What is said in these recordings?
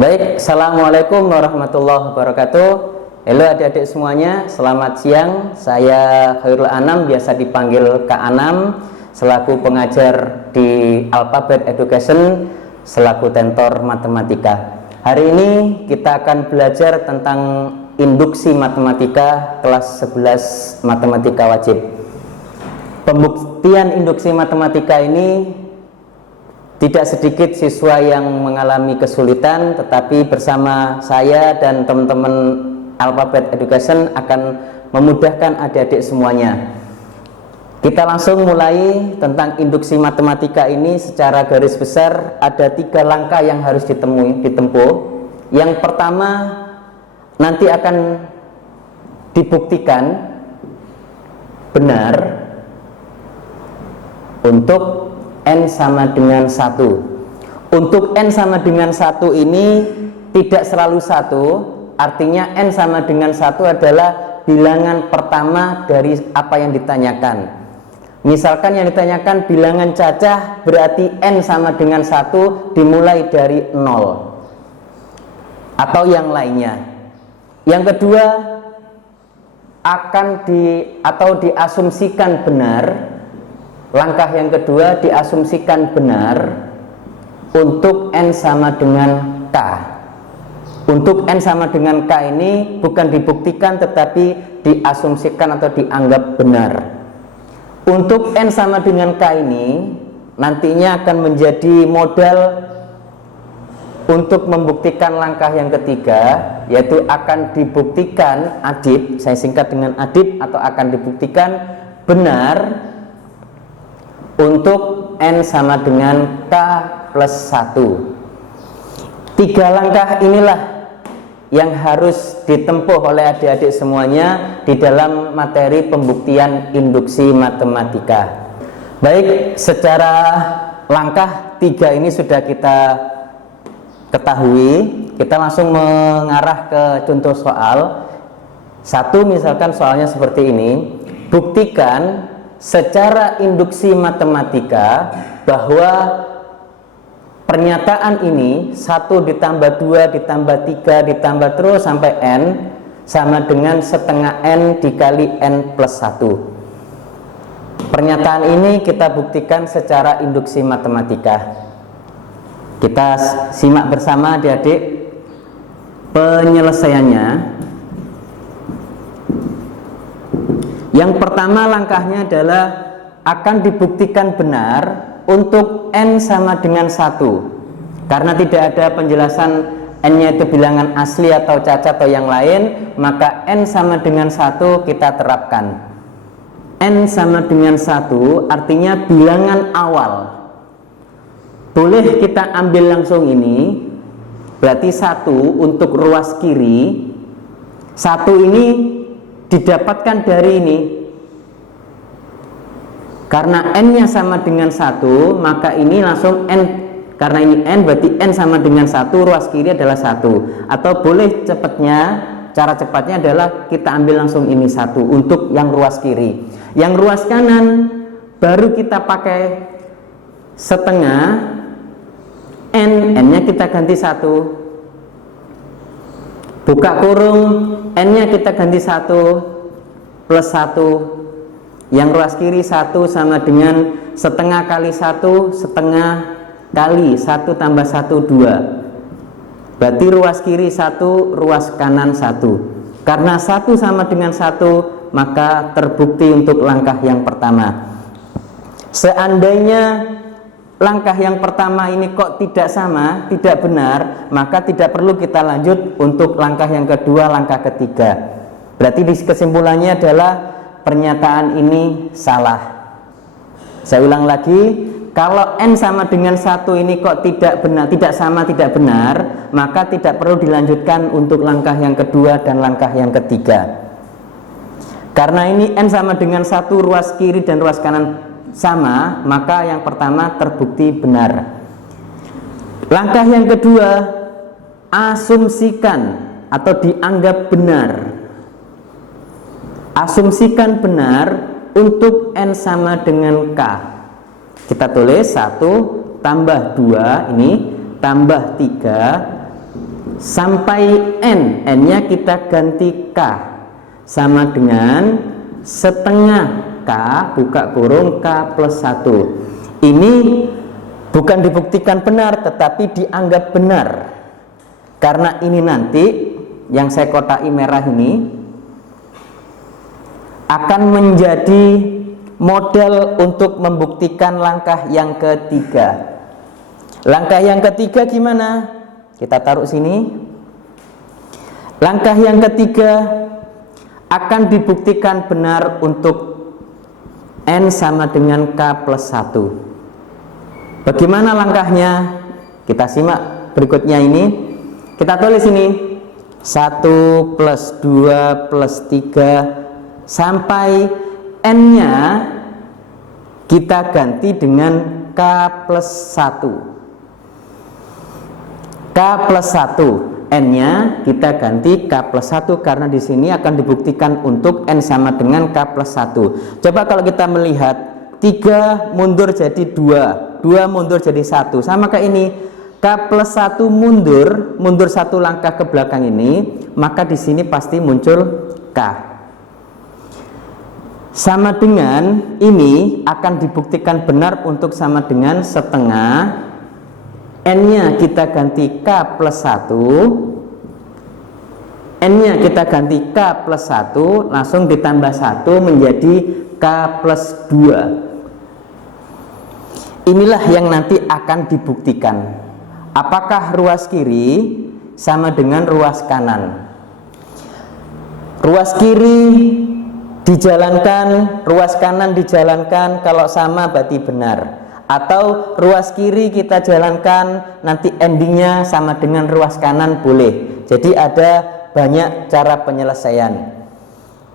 Baik, Assalamualaikum warahmatullahi wabarakatuh. Halo adik-adik semuanya, selamat siang. Saya Khairul Anam, biasa dipanggil Kak Anam, selaku pengajar di Alphabet Education, selaku tentor matematika. Hari ini kita akan belajar tentang induksi matematika kelas 11 matematika wajib. Pembuktian induksi matematika ini tidak sedikit siswa yang mengalami kesulitan, tetapi bersama saya dan teman-teman Alphabet Education akan memudahkan adik-adik semuanya. Kita langsung mulai tentang induksi matematika ini. Secara garis besar ada 3 langkah yang harus ditempuh. Yang pertama, nanti akan dibuktikan benar untuk N sama dengan 1. Untuk N sama dengan 1 ini tidak selalu 1, artinya N sama dengan 1 adalah bilangan pertama dari apa yang ditanyakan. Misalkan yang ditanyakan bilangan cacah, berarti N sama dengan 1 dimulai dari 0 atau yang lainnya. Yang kedua, akan diasumsikan benar. Langkah yang kedua, diasumsikan benar untuk N sama dengan K. Untuk N sama dengan K ini bukan dibuktikan, tetapi diasumsikan atau dianggap benar. Untuk N sama dengan K ini nantinya akan menjadi modal untuk membuktikan langkah yang ketiga, yaitu akan dibuktikan adib, saya singkat dengan adib, atau akan dibuktikan benar untuk N sama dengan K plus 1. 3 langkah inilah yang harus ditempuh oleh adik-adik semuanya di dalam materi pembuktian induksi matematika. Baik, secara langkah 3 ini sudah kita ketahui. Kita langsung mengarah ke contoh soal. 1, misalkan soalnya seperti ini. Buktikan secara induksi matematika bahwa pernyataan ini 1 ditambah 2 ditambah 3 ditambah terus sampai N sama dengan setengah N dikali N plus 1. Pernyataan ini kita buktikan secara induksi matematika. Kita simak bersama adik-adik penyelesaiannya. Yang pertama langkahnya adalah akan dibuktikan benar untuk N sama dengan 1. Karena tidak ada penjelasan N-nya itu bilangan asli atau cacat atau yang lain, maka N sama dengan 1 kita terapkan. N sama dengan 1 artinya bilangan awal. Boleh kita ambil langsung ini, berarti 1 untuk ruas kiri. 1 ini didapatkan dari ini. Karena N-nya sama dengan 1, maka ini langsung N. Karena ini N, berarti N sama dengan 1, ruas kiri adalah 1. Atau boleh cepatnya, cara cepatnya adalah kita ambil langsung ini 1 untuk yang ruas kiri. Yang ruas kanan baru kita pakai setengah N, N-nya kita ganti 1. Buka kurung, N-nya kita ganti 1 plus 1. Yang ruas kiri 1 sama dengan setengah kali 1, setengah kali 1 tambah 1, 2. Berarti ruas kiri 1, ruas kanan 1. Karena 1 sama dengan 1, maka terbukti untuk langkah yang pertama. Seandainya langkah yang pertama ini kok tidak sama, tidak benar, maka tidak perlu kita lanjut untuk langkah yang kedua, langkah ketiga. Berarti kesimpulannya adalah pernyataan ini salah. Saya ulang lagi, kalau N sama dengan 1 ini kok tidak benar, tidak sama, tidak benar, maka tidak perlu dilanjutkan untuk langkah yang kedua dan langkah yang ketiga. Karena ini N sama dengan 1, ruas kiri dan ruas kanan sama, maka yang pertama terbukti benar. Langkah yang kedua, asumsikan atau dianggap benar. Asumsikan benar untuk N sama dengan K. Kita tulis 1 tambah 2 ini tambah 3 sampai N, N-nya kita ganti K, sama dengan setengah K buka kurung K plus 1. Ini bukan dibuktikan benar, tetapi dianggap benar, karena ini nanti yang saya kotai merah ini akan menjadi model untuk membuktikan langkah yang ketiga. Langkah yang ketiga gimana? Kita taruh sini. Langkah yang ketiga akan dibuktikan benar untuk N sama dengan K plus 1. Bagaimana langkahnya? Kita simak berikutnya ini. Kita tulis ini 1 plus 2 plus 3 sampai N-nya kita ganti dengan K plus 1. K plus 1, N-nya kita ganti K plus 1 karena di sini akan dibuktikan untuk N sama dengan K plus 1. Coba kalau kita melihat 3 mundur jadi 2, 2 mundur jadi 1, sama kayak ini. K plus 1 mundur 1 langkah ke belakang ini, maka di sini pasti muncul K. Sama dengan ini akan dibuktikan benar untuk sama dengan setengah. N-nya kita ganti K plus 1, N-nya kita ganti K plus 1, langsung ditambah 1 menjadi K plus 2. Inilah yang nanti akan dibuktikan. Apakah ruas kiri sama dengan ruas kanan? Ruas kiri dijalankan, ruas kanan dijalankan, kalau sama berarti benar. Atau ruas kiri kita jalankan, nanti endingnya sama dengan ruas kanan, boleh. Jadi ada banyak cara penyelesaian.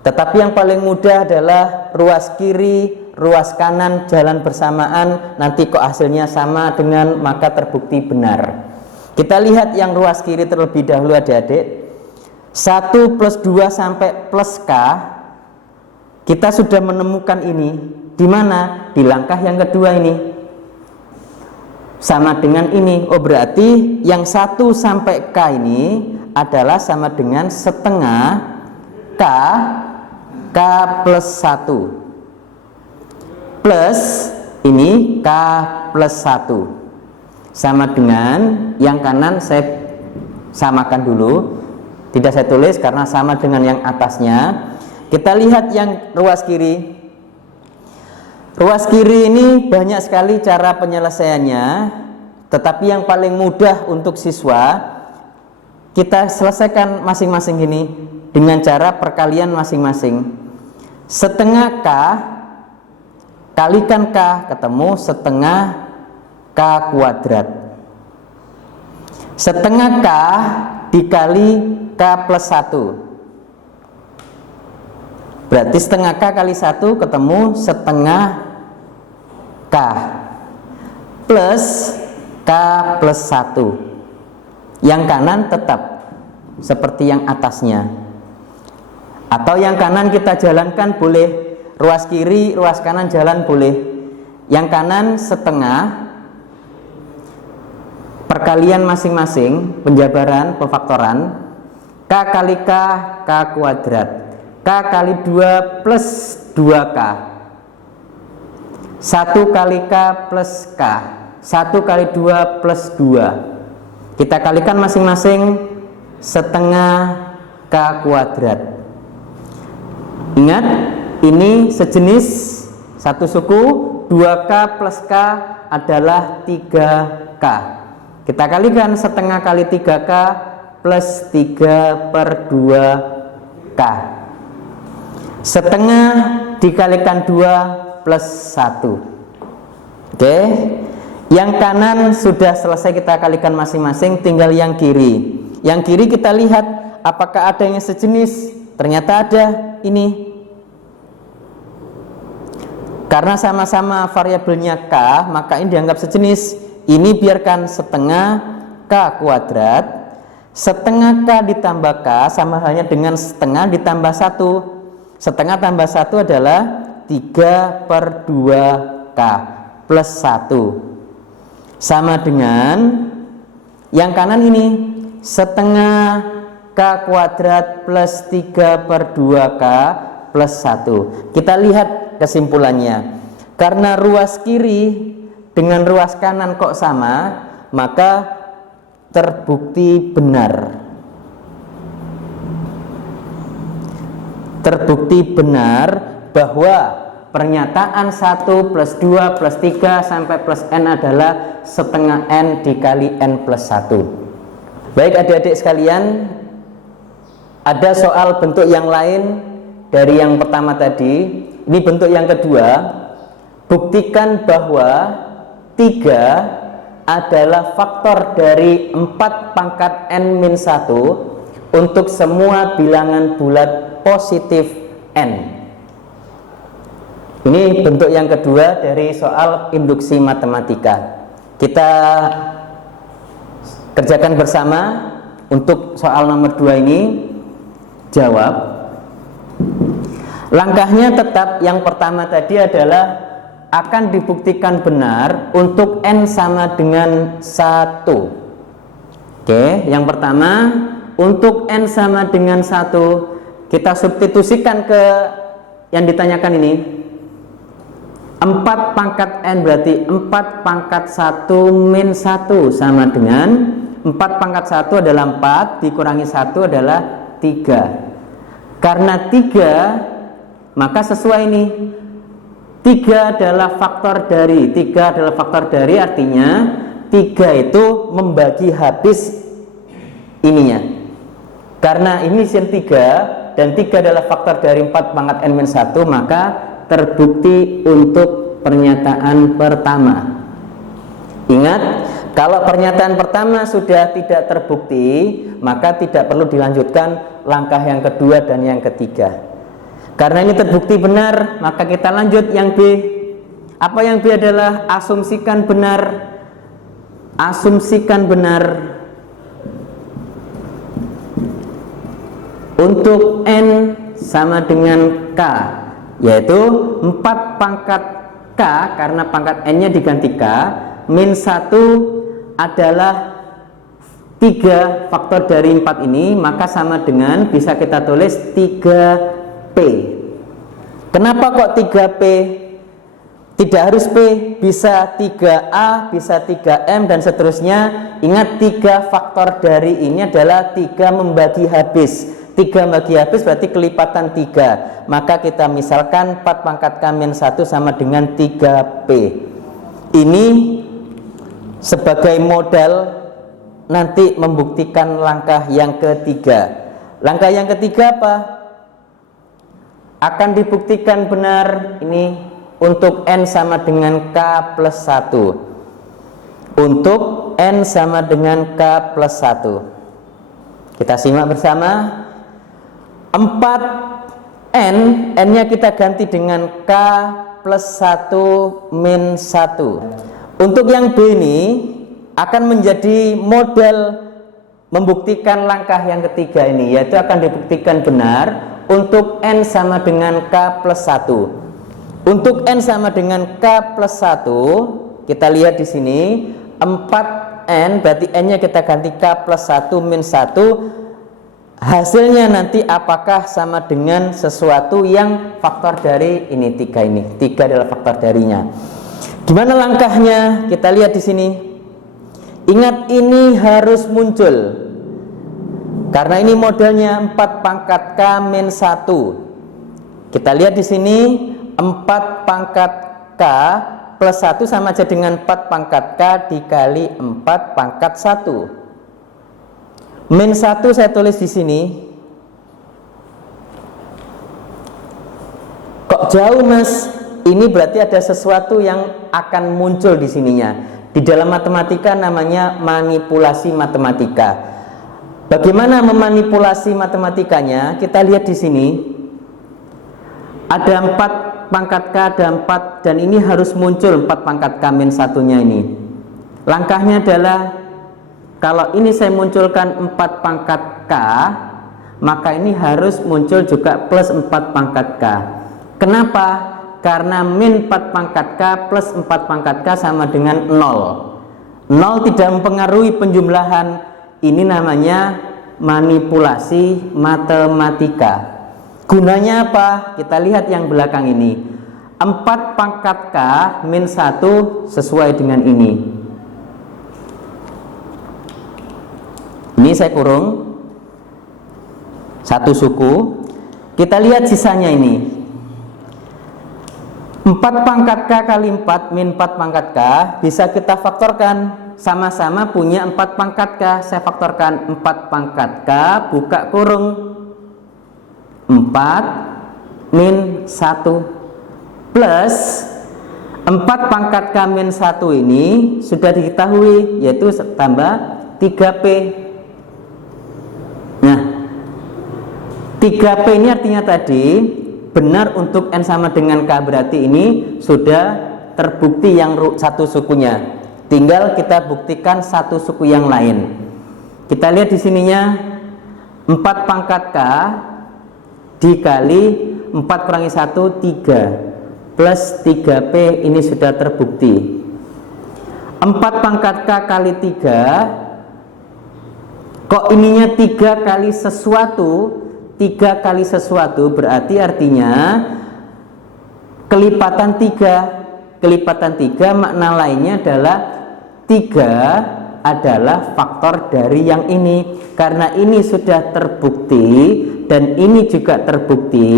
Tetapi yang paling mudah adalah ruas kiri, ruas kanan jalan bersamaan, nanti kok hasilnya sama dengan, maka terbukti benar. Kita lihat yang ruas kiri terlebih dahulu adik-adik. 1 plus 2 sampai plus K, kita sudah menemukan ini. Di mana? Di langkah yang kedua ini. Sama dengan ini. Oh, berarti yang 1 sampai K ini adalah sama dengan setengah K plus 1 plus ini K plus 1 sama dengan yang kanan. Saya samakan dulu, tidak saya tulis karena sama dengan yang atasnya. Kita lihat yang ruas kiri. Ruas kiri ini banyak sekali cara penyelesaiannya, tetapi yang paling mudah untuk siswa kita selesaikan masing-masing ini dengan cara perkalian masing-masing. Setengah K kalikan K, ketemu setengah K kuadrat. Setengah K dikali K plus 1, berarti setengah K kali 1 ketemu setengah K plus K plus 1. Yang kanan tetap seperti yang atasnya. Atau yang kanan kita jalankan boleh, ruas kiri, ruas kanan jalan boleh. Yang kanan setengah, perkalian masing-masing, penjabaran, pemfaktoran, K kali K, K kuadrat, K kali 2 plus 2K, 1 kali K plus K, 1 kali 2 plus 2. Kita kalikan masing-masing setengah K kuadrat. Ingat, ini sejenis satu suku, 2K plus K adalah 3K. Kita kalikan setengah kali 3K plus 3 per 2K. Setengah dikalikan 2 plus 1. Oke. Yang kanan sudah selesai kita kalikan masing-masing, tinggal yang kiri. Yang kiri kita lihat apakah ada yang sejenis. Ternyata ada ini. Karena sama-sama variabelnya K, maka ini dianggap sejenis. Ini biarkan setengah K kuadrat, setengah K ditambah K sama halnya dengan setengah ditambah 1. Setengah tambah 1 adalah 3 per 2K plus 1. Sama dengan yang kanan ini, setengah K kuadrat plus 3 per 2K plus 1. Kita lihat kesimpulannya. Karena ruas kiri dengan ruas kanan kok sama, maka terbukti benar. Terbukti benar bahwa pernyataan 1 plus 2 plus 3 sampai plus N adalah setengah N dikali N plus 1. Baik adik-adik sekalian, ada soal bentuk yang lain dari yang pertama tadi. Ini bentuk yang kedua. Buktikan bahwa 3 adalah faktor dari 4 pangkat N-1 untuk semua bilangan bulat positif N. Ini bentuk yang kedua dari soal induksi matematika. Kita kerjakan bersama. Untuk soal nomor 2 ini, jawab. Langkahnya tetap yang pertama tadi adalah akan dibuktikan benar untuk N sama dengan 1. Oke, yang pertama untuk N sama dengan 1, kita substitusikan ke yang ditanyakan ini. 4 pangkat N berarti 4 pangkat 1 min 1 sama dengan 4 pangkat 1 adalah 4 dikurangi 1 adalah 3. Karena 3 maka sesuai ini. 3 adalah faktor dari. 3 adalah faktor dari, artinya 3 itu membagi habis ininya. Karena ini sin 3 dan 3 adalah faktor dari 4 pangkat N-1, maka terbukti untuk pernyataan pertama. Ingat, kalau pernyataan pertama sudah tidak terbukti, maka tidak perlu dilanjutkan langkah yang kedua dan yang ketiga. Karena ini terbukti benar, maka kita lanjut yang B. Apa yang B adalah asumsikan benar. Asumsikan benar untuk N sama dengan K, yaitu 4 pangkat K, karena pangkat N-nya diganti K, min 1 adalah 3 faktor dari 4 ini, maka sama dengan, bisa kita tulis 3P. Kenapa kok 3P? Tidak harus P, bisa 3A, bisa 3M, dan seterusnya. Ingat, 3 faktor dari ini adalah 3 membagi habis. 3 bagi habis berarti kelipatan 3. Maka kita misalkan 4 pangkat K-1 sama dengan 3P. Ini sebagai modal nanti membuktikan langkah yang ketiga. Langkah yang ketiga apa? Akan dibuktikan benar ini untuk N sama dengan K plus 1. Untuk N sama dengan K plus 1. Kita simak bersama. 4N, N-nya kita ganti dengan K plus 1 min 1. Untuk yang B ini akan menjadi model membuktikan langkah yang ketiga ini, yaitu akan dibuktikan benar untuk N sama dengan K plus 1. Untuk N sama dengan K plus 1, kita lihat di sini 4N, berarti N-nya kita ganti K plus 1 min 1. Hasilnya nanti apakah sama dengan sesuatu yang faktor dari ini 3 ini. 3 adalah faktor darinya. Gimana langkahnya? Kita lihat di sini. Ingat, ini harus muncul. Karena ini modelnya 4 pangkat K min 1. Kita lihat di sini 4 pangkat K plus 1 sama aja dengan 4 pangkat K dikali 4 pangkat 1. Min 1 saya tulis di sini. Kok jauh, Mas? Ini berarti ada sesuatu yang akan muncul di sininya. Di dalam matematika namanya manipulasi matematika. Bagaimana memanipulasi matematikanya? Kita lihat di sini. Ada 4 pangkat K, ada 4, dan ini harus muncul 4 pangkat K min 1-nya ini. Langkahnya adalah, kalau ini saya munculkan 4 pangkat K, maka ini harus muncul juga plus 4 pangkat K. Kenapa? Karena min 4 pangkat K plus 4 pangkat K sama dengan 0. 0 tidak mempengaruhi penjumlahan ini namanya manipulasi matematika. Gunanya apa? Kita lihat yang belakang ini. 4 pangkat K min 1 sesuai dengan ini. Ini saya kurung 1 suku. Kita lihat sisanya ini. 4 pangkat K kali 4 min 4 pangkat K bisa kita faktorkan. Sama-sama punya 4 pangkat K. Saya faktorkan 4 pangkat K, buka kurung 4 min 1 plus 4 pangkat K min 1 ini sudah diketahui, yaitu tambah 3P. Nah, 3P ini artinya tadi benar untuk N sama dengan K, berarti ini sudah terbukti yang satu sukunya. Tinggal kita buktikan satu suku yang lain. Kita lihat di sininya 4 pangkat K dikali 4 kurangi 1 3 plus 3P ini sudah terbukti. 4 pangkat K kali 3, kok ininya 3 kali sesuatu? 3 kali sesuatu berarti artinya kelipatan 3. Kelipatan 3 makna lainnya adalah 3 adalah faktor dari yang ini. Karena ini sudah terbukti dan ini juga terbukti,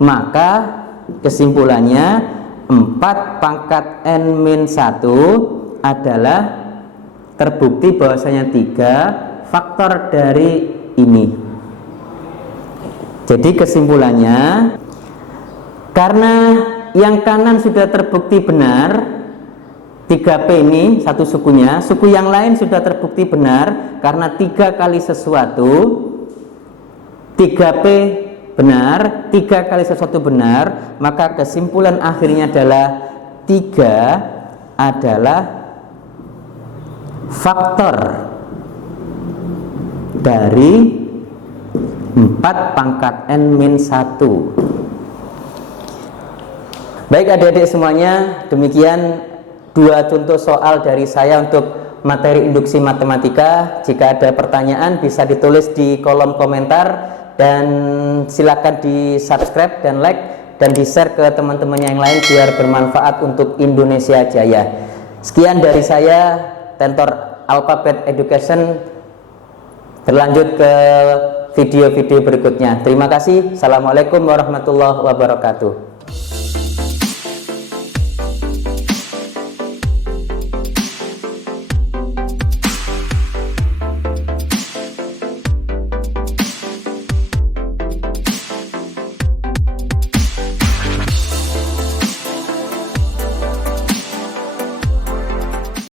maka kesimpulannya 4 pangkat N min 1 adalah terbukti bahwasanya 3 faktor dari ini. Jadi kesimpulannya, karena yang kanan sudah terbukti benar, 3P ini satu sukunya, suku yang lain sudah terbukti benar karena 3 kali sesuatu, 3P benar, 3 kali sesuatu benar, maka kesimpulan akhirnya adalah 3 adalah faktor dari 4 pangkat N min 1. Baik adik-adik semuanya, demikian 2 contoh soal dari saya untuk materi induksi matematika. Jika ada pertanyaan bisa ditulis di kolom komentar, dan silakan di subscribe dan like dan di share ke teman-teman yang lain biar bermanfaat untuk Indonesia Jaya. Sekian dari saya, Tentor Alphabet Education. Berlanjut ke video-video berikutnya. Terima kasih. Assalamualaikum warahmatullahi wabarakatuh.